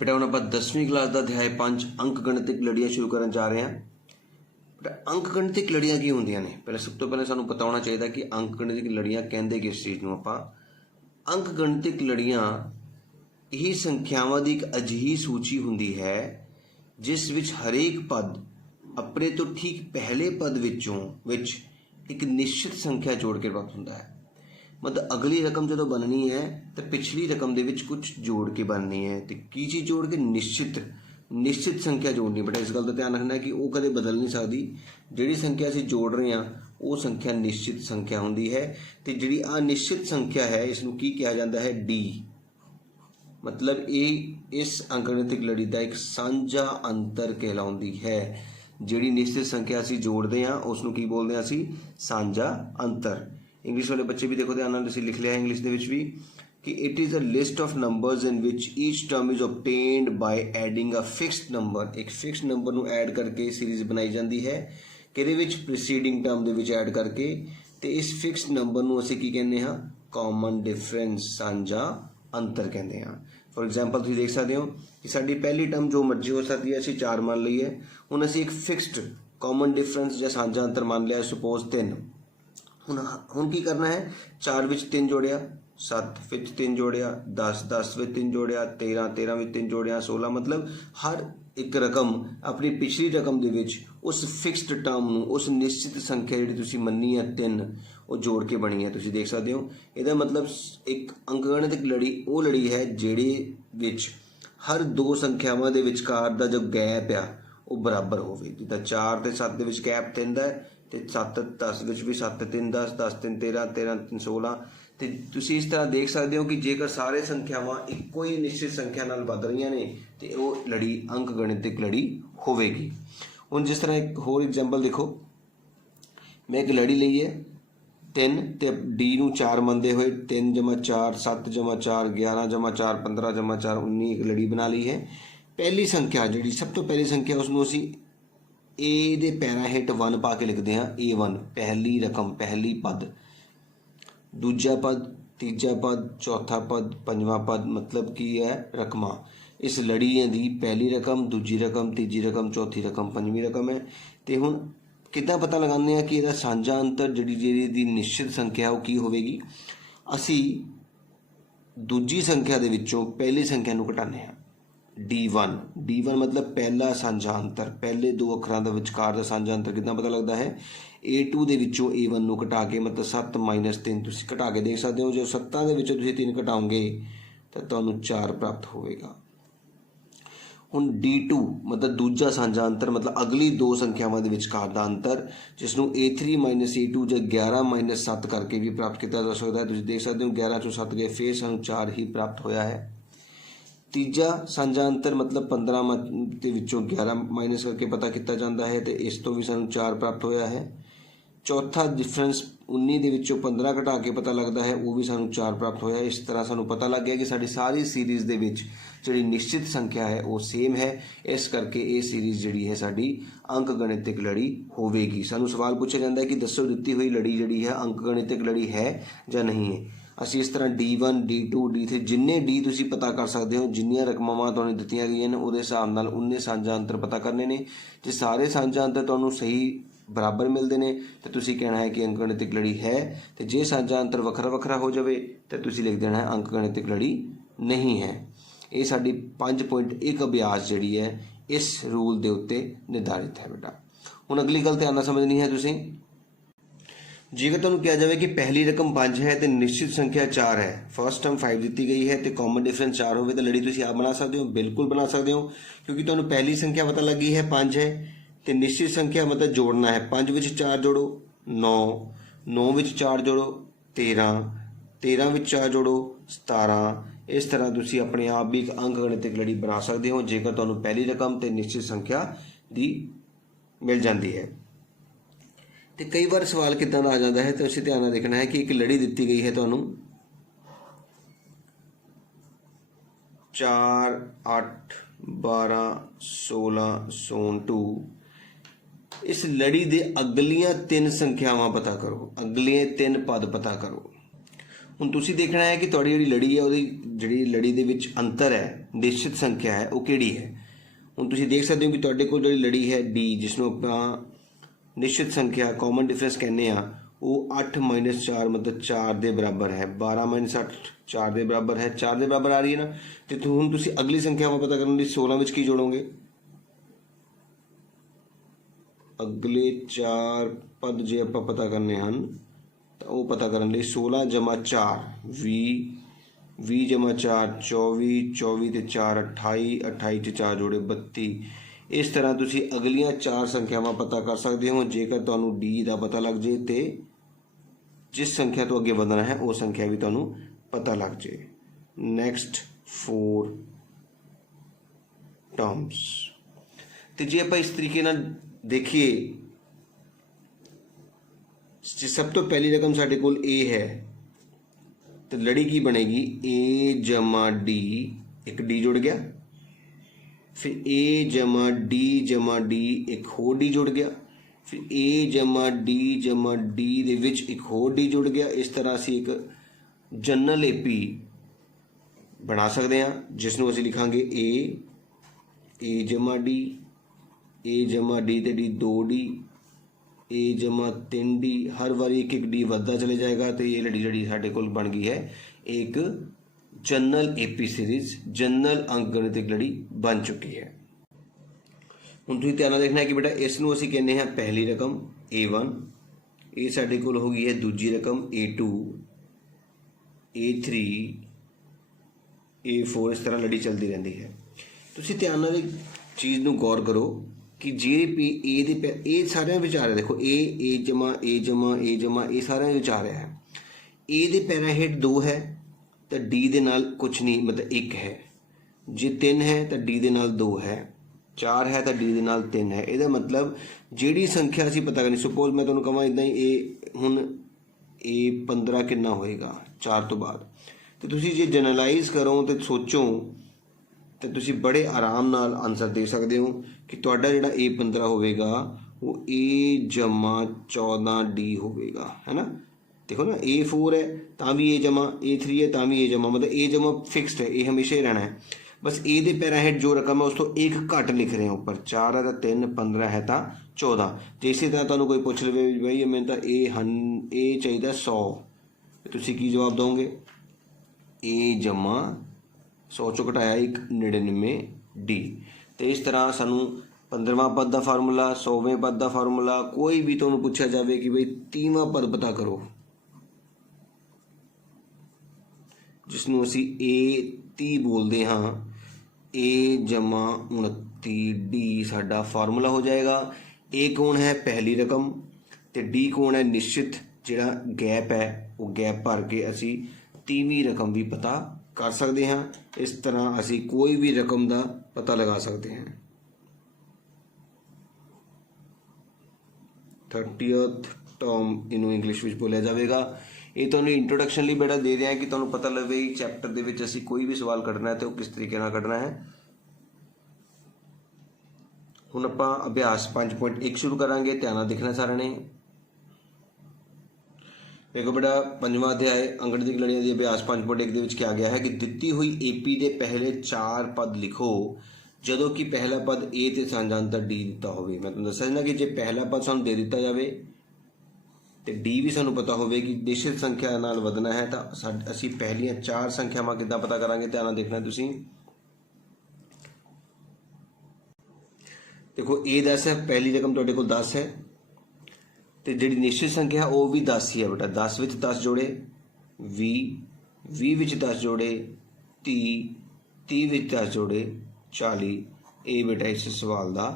बेटा हम आप 10वीं क्लास का अध्याय 5 अंक गणितिक लड़ियाँ शुरू करन जा रहे हैं। बेटा अंक गणितिक लड़ियाँ की होंदियां ने, पहले सब तो पहले सानू पता होना चाहिए कि अंक गणितिक लड़ियाँ कहंदे किस चीज़ नूं आपां। अंक गणितिक लड़ियाँ यही संख्यावां दी एक अजिही सूची हुंदी है जिस विच हरेक पद अपने तो ठीक पहले पद विच एक निश्चित संख्या जोड़ के प्राप्त होंदा है। मतलब अगली रकम जो बननी है तो पिछली रकम दे विच कुछ जोड़ के बननी है, तो की चीज़ जोड़ के निश्चित संख्या जोड़नी। बेटा इस गल का ध्यान रखना है कि वो कदे बदल नहीं सकती। जिहड़ी संख्या असीं जोड़ रहे हैं वो संख्या निश्चित संख्या होंदी है, तो जिहड़ी अनिश्चित संख्या है इसनूं की कहा जाता है डी। मतलब ये इस अंकगणितिक लड़ी का एक साझा अंतर कहलाउंदी है। जिहड़ी निश्चित संख्या असीं जोड़ते हैं उसनूं की बोलते हैं असीं साझा अंतर। इंग्लिश वाले बच्चे भी देखो ध्यान नाल असीं लिख लिया है इंग्लिश दे विच भी कि it is a list of numbers in which each term is obtained by adding a fixed number. एक फिक्स्ड नंबर नूं ऐड करके सीरीज़ बनाई जाती है किहदे विच प्रीसीडिंग टर्म दे विच ऐड करके, तो इस फिक्स्ड नंबर नूं असीं की कहने हां कॉमन डिफरेंस साझा अंतर कहते हैं। फॉर एग्जाम्पल तुसीं देख सकते हो कि साडी पहली टर्म जो मर्जी हो सकती है, असीं 4 मान ली है। हुण असीं एक फिक्स्ड कॉमन डिफरेंस या साझा अंतर मान लिया, सपोज 3। हुण की करना है, 4 विच 3 जोड़िया, 7 विच 3 जोड़िया, 10 विच 3 जोड़िया, 13 विच 3 जोड़िया, 16। मतलब हर एक रकम अपनी पिछली रकम दे विच उस फिक्स्ड टर्म नूं, उस निश्चित संख्या जिहड़ी तुसीं मन्नी है 3 वो जोड़ के बनी है। तुसीं देख सकते हो इहदा मतलब एक अंकगणितिक लड़ी वो लड़ी है जिहड़ी विच हर दो संख्यावां दे विचकार दा जो गैप आ वो बराबर होवे। जिद्दां 4 ते 7 दे विच गैप 3 दा है, तो 7 10 विच भी 7 3 10, 10 3 13, 13 3 16। तो तुसीं इस तरह देख सकते हो कि जेकर सारे संख्यावां इक्को ही निश्चित संख्या नाल वध रहीआं ने तो वो लड़ी अंक गणितिक लड़ी होवेगी। हुण जिस तरह एक होर एग्जाम्पल देखो, मैं एक लड़ी लई है 3 ते डी नूं 4 मनते हुए 3 + 4 7 + 4 11 + 4 15 + 4 19 एक लड़ी बना ली है। पहली संख्या जिहड़ी सब तो पहली संख्या उसनूं असीं ए दे पैरां हेठ 1 पा के लिखते हैं। A1 पहली रकम, पहली पद, दूजा पद, तीजा पद, चौथा पद, पंजवां पद, मतलब की है रकमां। इस लड़ी दी पहली रकम, दूजी रकम, तीजी रकम, चौथी रकम, पंजवीं रकम है। तो हुण किद्दां पता लगाने हैं कि इहदा साझा अंतर जिहड़ी निश्चित संख्या वो की होवेगी। असीं दूजी संख्या दे विचों पहली संख्या नूं घटाने हैं D1 मतलब पहला साझा अंतर, पहले दो अखरां दा विचकार दा साझा अंतर कितना पता लगता है। A2 दे विचों A1 नूं घटा के, मतलब 7 - 3 तुसीं घटा के देख सकते हो। जो 7 दे विचों तुसीं 3 घटाओगे तो तुहानूं 4 प्राप्त होवेगा। हुण D2 मतलब दूजा साझा अंतर, मतलब अगली दो संख्यावां दे विचकार दा अंतर, जिसनूं A3 - A2 ਜਾਂ 11 - 7 करके भी प्राप्त किया जा सकता है। तुसीं देख सकते हो 11 चों 7 गए, फिर सानूं 4 ही प्राप्त होया है। तीजा साझा अंतर मतलब 15 के विचों 11 माइनस करके पता किया जाता है, तो इस तो भी सानूं 4 प्राप्त होया है। चौथा डिफरेंस 19 के विचों 15 घटा के पता लगता है, वो भी सानूं 4 प्राप्त होया। इस तरह सानूं पता लग गया कि साडी सारी सीरीज़ दे विच जिहड़ी निश्चित संख्या है वो सेम है। इस करके ये सीरीज़ जिहड़ी है साडी अंक गणितिक लड़ी होवेगी। सानूं सवाल पूछा जाता है कि दसो दित्ती हुई लड़ी जिहड़ी है अंक गणितिक लड़ी है या नहीं है। असीं इस तरह D1 D2 D3 जिन्ने डी तुसीं पता कर सकते हो, जिन्नियां रकमां तुहानूं दित्तियां गईयां ने उहदे हिसाब नाल उन्ने साझा अंतर पता करने ने। जे सारे साझा अंतर तुहानूं सही बराबर मिलते हैं तो तुसीं कहना है कि अंक गणितिक लड़ी है, तो जे साझा अंतर वखरा वखरा हो जाए तो तुसीं लिख देना है अंक गणितिक लड़ी नहीं है। ये साडी 5.1 अभ्यास जिहड़ी है इस रूल दे उत्ते निर्धारित है। बेटा हुण अगली गल ध्यान नाल समझनी है तुसीं। जेकर तुहानूं कहा जाए कि पहली रकम 5 है तो निश्चित संख्या 4 है, फर्स्ट टर्म 5 दी गई है तो कॉमन डिफरेंस 4 हो, तो लड़ी तुसीं आप बना सकते हो, बिल्कुल बना सकते हो, क्योंकि तुहानूं पहली संख्या पता लगी है 5 है, तो निश्चित संख्या मतलब जोड़ना है। 5 विच 4 जोड़ो 9, 9 विच 4 जोड़ो 13, 13 विच 4 जोड़ो 17। इस तरह तुसीं अपने आप भी एक अंक गणितिक लड़ी बना सकते हो जेकर तुहानूं पहली रकम तो निश्चित संख्या दी मिल जाती है। तो कई बार सवाल कितना आ जाता है, तो उसे ध्यान नाल देखना है कि एक लड़ी दी गई है तुहानूं 4 8 12 16 2। इस लड़ी दे अगलियां 3 संख्यावां पता करो, अगले 3 पद पता करो। ਹੁਣ ਤੁਸੀਂ ਦੇਖਣਾ ਹੈ ਕਿ ਤੁਹਾਡੀ ਜਿਹੜੀ ਲੜੀ ਹੈ ਉਹਦੀ ਜਿਹੜੀ ਲੜੀ ਦੇ ਵਿੱਚ ਅੰਤਰ ਹੈ, ਨਿਸ਼ਚਿਤ ਸੰਖਿਆ ਹੈ, ਉਹ ਕਿਹੜੀ ਹੈ। ਹੁਣ ਤੁਸੀਂ ਦੇਖ ਸਕਦੇ ਹੋ ਕਿ ਤੁਹਾਡੇ ਕੋਲ ਜਿਹੜੀ ਲੜੀ ਹੈ ਡੀ, ਜਿਸ ਨੂੰ ਆਪਾਂ ਨਿਸ਼ਚਿਤ ਸੰਖਿਆ ਕਾਮਨ ਡਿਫਰੈਂਸ ਕਹਿੰਦੇ ਆ, ਉਹ 8 - 4 ਮਤਲਬ 4 ਦੇ ਬਰਾਬਰ ਹੈ। 12 - 8 4 ਦੇ ਬਰਾਬਰ ਹੈ, 4 ਦੇ ਬਰਾਬਰ ਆ ਰਹੀ ਹੈ ਨਾ। ਤੇ ਹੁਣ ਤੁਸੀਂ ਅਗਲੀ ਸੰਖਿਆਵਾਂ ਪਤਾ ਕਰਨ ਲਈ 16 ਵਿੱਚ ਕੀ ਜੋੜੋਗੇ? ਅਗਲੇ 4 ਪਦ ਜੇ ਆਪਾਂ ਪਤਾ ਕਰਨੇ ਹਨ ਤਾਂ ਉਹ ਪਤਾ ਕਰਨ ਲਈ 16 + 4 20, 20 + 4 24, 24 ਤੇ 4 28, 28 'ਚ 4 ਜੋੜੇ 32। ਇਸ ਤਰ੍ਹਾਂ ਤੁਸੀਂ ਅਗਲੀਆਂ 4 ਸੰਖਿਆਵਾਂ ਪਤਾ ਕਰ ਸਕਦੇ ਹੋ ਜੇਕਰ ਤੁਹਾਨੂੰ ਡੀ ਦਾ ਪਤਾ ਲੱਗ ਜੇ ਤੇ ਜਿਸ ਸੰਖਿਆ ਤੋਂ ਅੱਗੇ ਵਧਣਾ ਹੈ ਉਹ ਸੰਖਿਆ ਵੀ ਤੁਹਾਨੂੰ ਪਤਾ ਲੱਗ ਜੇ। Next 4 terms. ਤੇ ਜੇ ਆਪਾਂ ਇਸ ਤਰੀਕੇ ਨਾਲ ਦੇਖੀਏ, ਜੇ ਸਭ ਤੋਂ ਪਹਿਲੀ ਰਕਮ ਸਾਡੇ ਕੋਲ a ਹੈ तो लड़ी की बनेगी a जमा डी, एक डी जुड़ गया, फिर a जमा डी एक होर डी जुड़ गया, फिर a जमा डी दे विच एक होर डी जुड़ गया। इस तरह असी एक जनरल एपी बना सकते हैं जिसनों असी लिखांगे a जमा डी ते डी 2 डी, ए जमा 3 डी, हर बार एक एक डी बढ़ता चले जाएगा। तो ये लड़ी जड़ी साढ़े कोल बन गई है एक जनरल एपी सीरीज, जनरल अंकगणितिक लड़ी बन चुकी है। हुण तुसीं ध्यान नाल देखना है कि बेटा इसनूं असीं कहने हैं पहली रकम A1, ये साढ़े कोल हो गई है दूजी रकम A2, A3, A4, इस तरह लड़ी चलती रहती है। तुसीं ध्यान नाल एक चीज़ नूं गौर करो कि जे पी ए दे ए सारे विचार है, देखो ए जमा ए सारे विचार है। ए दे पैरा हेठ 2 है तो डी दे नाल कुछ नहीं, मतलब 1 है। जे 3 है तो डी दे नाल 2 है, 4 है तो डी दे नाल 3 है। ਇਹਦਾ मतलब ਜਿਹੜੀ संख्या ਅਸੀਂ पता करनी, सपोज मैं ਤੁਹਾਨੂੰ ਕਹਾਂ इदां ही ए ਹੁਣ ए 15 कितना होएगा 4 तो बाद, तो ਤੁਸੀਂ ਜੇ ਜਨਰਲਾਈਜ਼ ਕਰੋ ਤੇ ਸੋਚੋ तो तुसी बड़े आराम नाल आंसर दे सकते हो कि तुहाडा जिहड़ा A15 होवेगा वो A जमा 14 डी होवेगा, है ना। देखो ना A4 है तां भी A जमा, A3 है तां भी A जमा, मतलब A जमा फिक्सड है, ये हमेशा ही रहना है। बस A दे पैरा हेठ जो रकम है उस तो एक घट लिख रहे हैं ऊपर, 4 है तो 3, 15 है तो 14। जे इसी तरह तुहानूं कोई पुछ लवे भाई मैंने तो A चाहिए 100, तुसी की जवाब दोगे? A जमा 100 चो घटाया 1 99 डी। तो इस तरह सानू 15वां पद का फार्मूला, 100वें पद का फार्मूला, कोई भी तुहानूं पूछा जाए कि भाई 30वां पद पता करो, जिसनों असी A30 बोलते हाँ, A जमा 29 डी साडा फार्मूला हो जाएगा। A कौन है? पहली रकम, तो डी कौन है? निश्चित जिहड़ा गैप है वो गैप भर के असी 30वीं रकम भी पता कर सकते हैं। इस तरह असी कोई भी रकम का पता लगा सकते हैं। 30th टर्म इनू इंग्लिश में बोलिया जाएगा। ये तो इंट्रोडक्शन लिए बेटा दे रहे हैं कि तुहानूं पता लगे चैप्टर दे विच असी कोई भी सवाल कढ़ना है तो किस तरीके नाल कढ़ना है। हुण आपां अभ्यास 5.1 शुरू करांगे, ध्यान नाल देखना सारे ने। देखो बेटा 5वां अध्याय अंकगणितिक लड़ियां दी अभ्यास 5.1 दे विच क्या गया है कि दित्ती हुई एपी दे पहले 4 पद लिखो जदों कि पहला पद ए ते साਂਝਾ अंतर डी दिता होवे। मैं तुहानूं दस्सिया ना कि जे पहला पद सानूं दे दिता जावे ते डी भी सानूं पता होवे कि निश्चित संख्या नाल वधना है तो असीं पहलियां 4 संख्यावां किद्दां पता करांगे। ध्यान नाल देखना तुसीं। देखो ए 10 है, पहली रकम तुहाडे कोल 10 है, तो जी निश्चित संख्या वो भी 10 ही है बेटा। 10 विच 10 जोड़े 20 विच 10 जोड़े 30 विच 10 जोड़े 40। ये बेटा इस सवाल का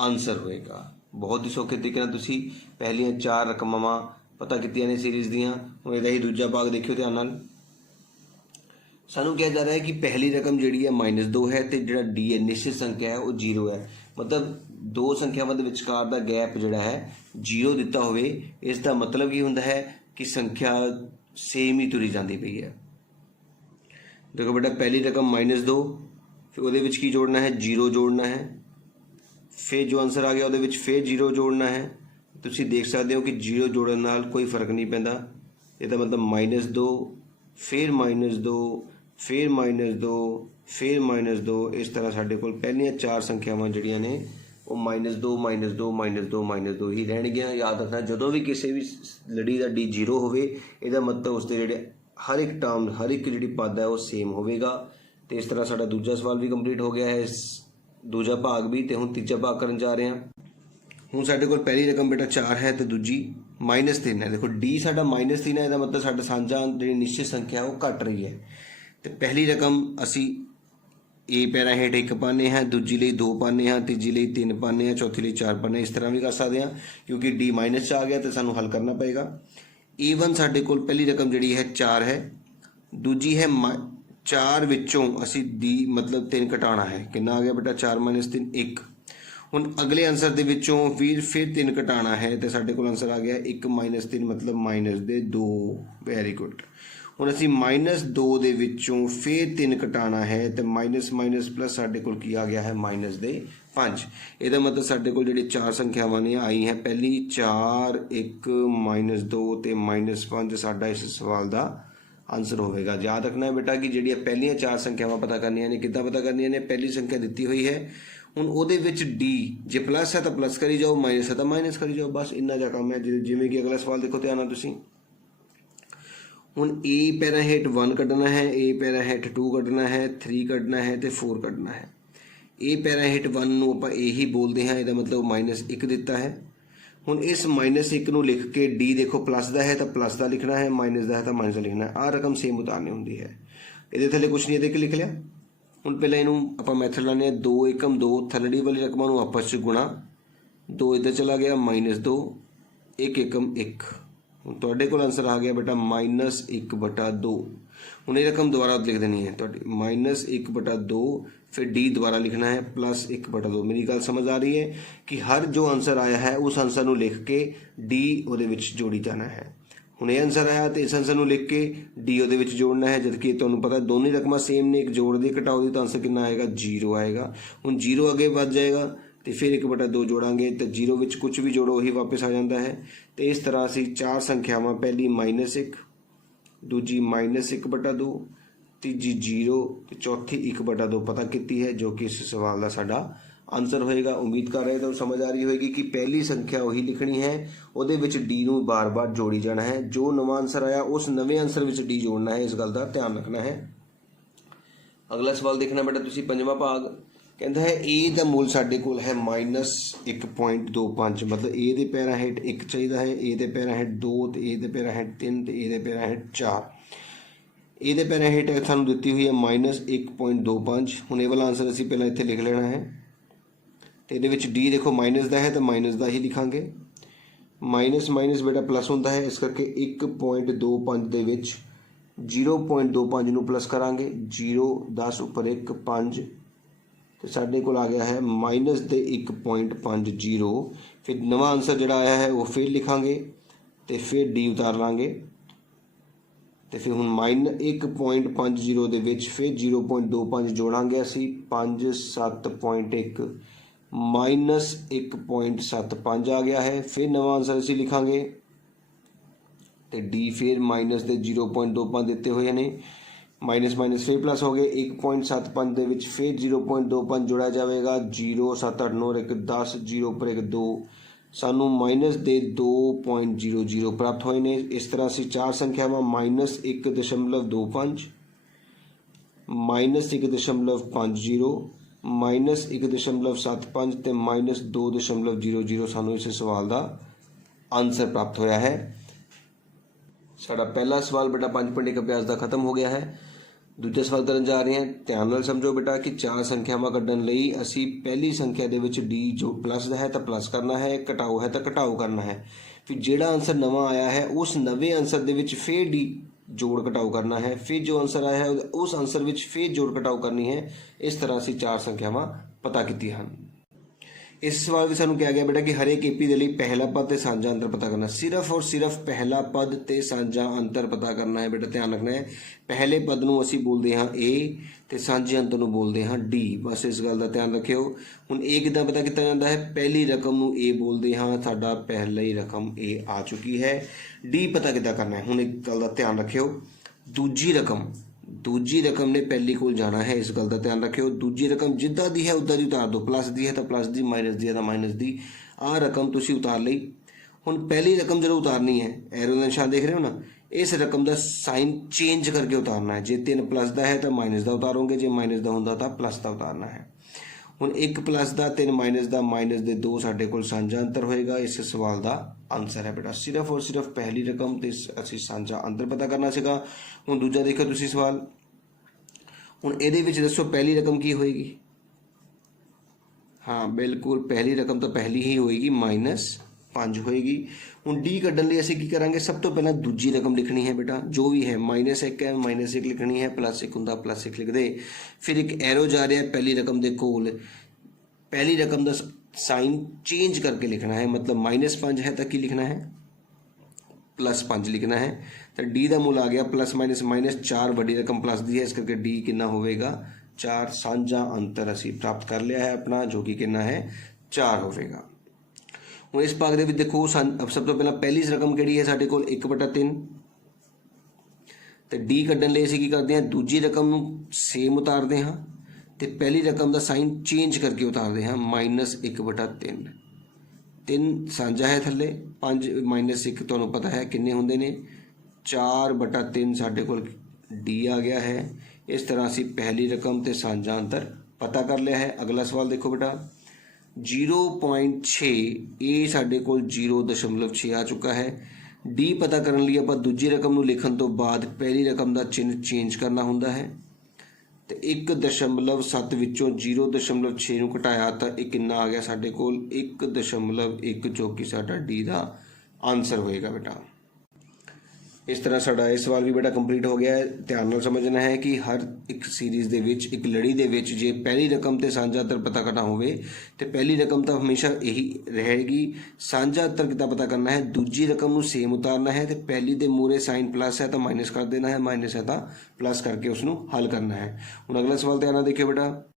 आंसर होएगा। बहुत ही सौखे तरीके नाल तुसीं पहलियां 4 रकमां पता कीतियां ने सीरीज दियां। हुण इहदा ही दूजा भाग देखियो ध्यान नाल। सानूं कहा जा रहा है कि पहली रकम जिहड़ी है -2 है तो जिहड़ा डी है निश्चित संख्या है वो 0 है, मतलब 2 संख्यावां दे विचकार दा गैप जिहड़ा है 0 दिता होवे। इसका मतलब की हुंदा है कि संख्या सेम ही तुरी जाती पई है। देखो बेटा पहली रकम -2, फिर उहदे विच की जोड़ना है? 0 जोड़ना है, फिर जो आंसर आ गया उहदे विच फिर 0 जोड़ना है। तुसीं देख सकते हो कि 0 जोड़न नाल कोई फर्क नहीं पैंदा। इसदा मतलब -2 फिर -2, फिर -2, फिर -2। इस तरह साढ़े कोल पहलियां 4 संख्यावां जिहड़ियां ने वो -2 -2 -2 -2 ही रहणगीਆਂ। याद रखना ਜਦੋਂ भी किसी भी लड़ी का डी 0 होवे ਇਹਦਾ मतलब उसके ਜਿਹੜੇ हर एक टर्म हर एक ਜਿਹੜੀ ਪਦ ਹੈ ਉਹ सेम ਹੋਵੇਗਾ। तो इस तरह साਡਾ दूजा सवाल भी कंप्लीट हो गया है, दूजा भाग भी। तो हुण तीजा भाग करन जा रहे हैं। ਹੁਣ ਸਾਡੇ ਕੋਲ ਪਹਿਲੀ ਰਕਮ ਬੇਟਾ 4 ਹੈ ਤੇ ਦੂਜੀ -3 ਹੈ। ਦੇਖੋ डी ਸਾਡਾ -3 ਹੈ, ਇਹਦਾ ਮਤਲਬ ਸਾਡਾ ਸਾਂਝਾ ਜਿਹੜੀ ਨਿਸ਼ਚਿਤ ਸੰਖਿਆ ਉਹ ਘਟ ਰਹੀ ਹੈ। ਤੇ ਪਹਿਲੀ ਰਕਮ ਅਸੀਂ ए पैरा हेठ 1 पाने हैं, दूजी ਲਈ 2 पाने हैं, तीजी ਲਈ 3 पाने हैं, चौथी ਲਈ 4 पाने। इस तरह भी कर सकते हैं क्योंकि डी माइनस आ गया तो सानू हल करना पएगा। A1 साडे कोल पहली रकम जिहड़ी है 4 है, दूजी है 4 विचों असी डी मतलब 3 घटाना है। कितना आ गया बेटा 4 - 3 1। हुण अगले आंसर दे विचों फिर 3 घटाना है तो साडे कोल आंसर आ गया 1 - 3 मतलब -2। Very good. ਹੁਣ ਅਸੀਂ -2 ਦੇ ਵਿੱਚੋਂ ਫਿਰ 3 ਘਟਾਉਣਾ ਹੈ ਤੇ ਮਾਈਨਸ ਪਲੱਸ ਸਾਡੇ ਕੋਲ ਕੀ ਆ ਗਿਆ ਹੈ -5। ਇਹਦਾ ਮਤਲਬ ਸਾਡੇ ਕੋਲ ਜਿਹੜੇ 4 ਸੰਖਿਆਵਾਂ ਨੇ ਆਈ ਹੈ ਪਹਿਲੀ 4 1 -2 ਤੇ -5 ਸਾਡਾ ਇਸ ਸਵਾਲ ਦਾ ਆਨਸਰ ਹੋਵੇਗਾ। ਯਾਦ ਰੱਖਣਾ ਹੈ ਬੇਟਾ ਕਿ ਜਿਹੜੀਆਂ ਪਹਿਲੀਆਂ 4 ਸੰਖਿਆਵਾਂ ਪਤਾ ਕਰਨੀਆਂ ਨੇ ਕਿੱਦਾਂ ਪਤਾ ਕਰਨੀਆਂ ਨੇ। ਪਹਿਲੀ ਸੰਖਿਆ ਦਿੱਤੀ ਹੋਈ ਹੈ, ਹੁਣ ਉਹਦੇ ਵਿੱਚ ਡੀ ਜੇ ਪਲੱਸ ਹੈ ਤਾਂ ਪਲੱਸ ਕਰੀ ਜਾਓ, ਮਾਈਨਸ ਹੈ ਤਾਂ ਮਾਈਨਸ ਕਰੀ ਜਾਓ, ਬਸ ਇੰਨਾ ਜਿਹਾ ਕੰਮ ਹੈ। ਜਿਵੇਂ ਕਿ ਅਗਲਾ ਸਵਾਲ ਦੇਖੋ ਧਿਆਨ ਨਾਲ ਤੁਸੀਂ। ਹੁਣ ए पैरा हेठ 1 ਕੱਢਣਾ है, ए पैरा हेठ 2 ਕੱਢਣਾ है, 3 ਕੱਢਣਾ है तो 4 ਕੱਢਣਾ है। ए पैरा हेठ 1 ਨੂੰ ਆਪਾਂ ए ही बोलते हैं, ਇਹਦਾ मतलब -1 ਦਿੱਤਾ ਹੈ। ਹੁਣ ਇਸ -1 ਨੂੰ ਲਿਖ ਕੇ डी देखो प्लस ਦਾ ਹੈ ਤਾਂ प्लस ਦਾ ਲਿਖਣਾ ਹੈ, माइनस ਦਾ ਹੈ ਤਾਂ माइनस ਦਾ ਲਿਖਣਾ ਹੈ। ਆਹ ਰਕਮ ਸੇਮ ਉਤਾਰਨੀ ਹੁੰਦੀ ਹੈ। ਇਹਦੇ ਥੱਲੇ ਕੁਛ ਨਹੀਂ, ਇਹਦੇ ਕਿ ਲਿਖ ਲਿਆ। ਹੁਣ ਪਹਿਲਾਂ ਇਹਨੂੰ ਆਪਾਂ ਮੈਥਡ ਲਾਉਂਦੇ ਹਾਂ। 2 ਏਕਮ 2 ਥੱਲੜੀ ਵਾਲੀ ਰਕਮਾਂ ਨੂੰ ਆਪਸ 'ਚ ਗੁਣਾ, 2 ਇੱਧਰ ਚਲਾ ਗਿਆ -2, 1 ਏਕਮ 1। ਹੁਣ ਤੁਹਾਡੇ ਕੋਲ ਆਂਸਰ ਆ ਗਿਆ ਬੇਟਾ -1/2। ਹੁਣ ਇਹ ਰਕਮ ਦੁਬਾਰਾ ਲਿਖ ਦੇਣੀ ਹੈ ਤੁਹਾਡੀ -1/2, फिर डी दोबारा लिखना है +1/2। मेरी गल समझ आ रही है कि हर जो आंसर आया है उस आंसर ਨੂੰ लिख के डी ਉਹਦੇ ਵਿੱਚ ਜੋੜੀ ਜਾਣਾ है। ਹੁਣ ਇਹ ਆंसर आया तो इस आंसर ਨੂੰ लिख के डी ਉਹਦੇ ਵਿੱਚ जोड़ना है, जबकि ਤੁਹਾਨੂੰ पता दोनों रकमां सेम ने, एक जोड़ दी घटाओ दी तो आंसर कितना आएगा 0 आएगा। ਹੁਣ 0 ਅੱਗੇ ਵੱਧ ਜਾਏਗਾ तो फिर 1/2 जोड़ांगे तो 0 ਵਿੱਚ कुछ भी जोड़ो वही वापस आ जाता है। तो इस तरह ਅਸੀਂ 4 संख्यावां पहली -1, दूजी -1/2, तीजी 0 तो चौथी 1/2 पता की है, जो कि इस सवाल का साडा आंसर होएगा। उम्मीद कर रहे तो समझ आ रही होगी कि पहली संख्या वही लिखनी है, ਉਹਦੇ ਵਿੱਚ डी ਨੂੰ बार बार जोड़ी जाना है। जो नवा आंसर आया उस नवे आंसर ਵਿੱਚ डी जोड़ना है, इस गल का ध्यान रखना है। अगला सवाल देखना बेटा तुसी, 5वां भाग कहता है ए का मूल साढ़े कोल है -1.25, मतलब ए के पैरा हेठ 1 चाहिए है, ए के पैरा हेठ 2, तो ए के पैरा हेठ 3, तो ए के पैरा हेठ 4। ए के पैरा हेठ सानू दी हुई है -1.25। हुण ये वाला आंसर असीं पहलां इत्थे लिख लेना है। तो ये डी देखो माइनस का है तो माइनस का ही लिखांगे, माइनस बेटा प्लस होंदा है, इस करके 1.25 दे विच 0.25 नूं प्लस करांगे। 0 10 उपर 1 5, तो साढ़े को आ गया है -1.50। फिर नवा आंसर जोड़ा आया है वो फिर लिखांगे तो फिर डी उतार लाँगे। तो फिर हुण -1.50 दे विच फिर 0.25 जोड़ांगे असी 5 7.1 -1.75 आ गया है। फिर नवा आंसर असी लिखांगे तो डी फिर माइनस के 0.25 दिते हुए ने, माइनस फिर प्लस हो गए 1.75 दे विच फिर 0.25 जोड़ा जाएगा। 0 7 8 9 1 10, 0 पर 1 2, सानू माइनस दे 2.00 प्राप्त होए ने। इस तरह से 4 संख्यावां -1.25, -1.50, -1.75 ते -2.00 सानू इस सवाल का आंसर प्राप्त होया है। साडा पहला सवाल बेटा 5.1 अभ्यास का खत्म हो गया है। दूजा सवाल करन जा रहे हैं। ध्यान नाल समझो बेटा कि 4 संख्यावां कड्ढण लई असी पहली संख्या दे विच डी जो प्लस है तो प्लस करना है, घटाओ है तो घटाओ करना है। फिर जिहड़ा आंसर नवा आया है उस नवे आंसर दे विच फिर डी जोड़ घटाओ करना है। फिर जो आंसर आया है उस आंसर विच फिर जोड़ घटाओ करनी है। इस तरह असी 4 संख्यावां पता कीती हैं। इस सवाल में सानू कहा गया बेटा कि हरेक एपी के लिए पहला पद ते सांझा अंतर पता करना। सिर्फ और सिर्फ पहला पद ते सांझा अंतर पता करना है बेटा, ध्यान रखना है। पहले पद नूं असीं बोलते हाँ ए ते सांझे अंतर नूं बोलते हाँ डी, बस इस गल का ध्यान रखियो। हुण ए किद्दां पता किया जाता है, पहली रकम नूं ए बोलते हाँ, साडा पहली रकम ए आ चुकी है। डी पता किद्दां करना है, हुण एक गल का ध्यान रखियो। दूजी रकम ने पहली कोल जाना है, इस गल का ध्यान रखियो। दूजी रकम जिद्दां दी है उद्दां दी उतार दो, प्लस दी है तो प्लस दी, माइनस दी है तो माइनस दी। आ रकम तुसीं उतार लई। हुण पहली रकम जो उतारनी है, एरो का निशान देख रहे हो ना, इस रकम का साइन चेंज करके उतारना है। जे 3 प्लस का है तो माइनस का उतारोगे, जे माइनस का होंदा तो प्लस का उतारना है। हुण 1 प्लस का 3 माइनस का माइनस दे 2 साडे कोल साझा अंतर होएगा। इस सवाल का आंसर है बेटा सिर्फ और सिर्फ पहली रकम ते असीं साझा अंतर पता करना सीगा। हुण दूजा देखो तुसीं सवाल। हुण इहदे विच दसो पहली रकम की होएगी? हाँ बिल्कुल पहली रकम तो पहली ही होएगी, -5 होएगी। हुण डी कड्ढण लई असीं की करांगे? सब तो पहला दूजी रकम लिखनी है बेटा, जो भी है -1 है -1 लिखनी है, +1 हुंदा +1 लिख दे। फिर एक एरो जा रहा है पहली रकम के कोल, पहली रकम का साइन चेंज करके लिखना है, मतलब -5 है तो की लिखना है? +5 लिखना है। तो डी का मुल आ गया +-4 बड़ी रकम प्लस दी है, इस करके डी कितना होगा? 4। साझा अंतर असी प्राप्त कर लिया है अपना, जो कि कितना है? 4 होगा। हूँ इस भाग के देखो सब तो पहला पहली रकम कि है साढ़े को 1/3, तो डी कड्ढण लई असीं की करते हैं? दूजी रकम सेम उतारते हाँ, तो पहली रकम का साइन चेंज करके उतारते हाँ, -1/3। 3 साझा है थले, 5 -1 तुहानूं पता है किन्ने हुंदे ने? 4/3 साढ़े कोल डी आ गया है। इस तरह असी पहली रकम ते साझा अंतर पता कर लिया है। अगला सवाल देखो बेटा, 0.6 ये साढ़े कोल 0.6 आ चुका है। डी पता करने लिए आप दूजी रकम नूं लिखण तो बाद पहली रकम का चिन्ह चेंज करना हुंदा है। तो 1.7 विचों 0.6 नूं घटाया तो एक कितना आ गया साढ़े कोल? 1.1, जो कि साडा डी का आंसर होएगा बेटा। इस तरह साडा ये सवाल भी बेटा कंप्लीट हो गया है। ध्यान नाल समझना है कि हर एक सीरीज़ दे विच, एक लड़ी दे विच जे पहली रकम ते साझा अंतर पता करना होवे तो पहली रकम तो हमेशा यही रहेगी। साझा अंतर कितना पता करना है? दूजी रकम नूं सेम उतारना है, तो पहली दे मूरे साइन प्लस है तो माइनस कर देना है, माइनस है तो प्लस करके उसनूं हल करना है। हुण अगला सवाल ध्यान नाल देखियो बेटा,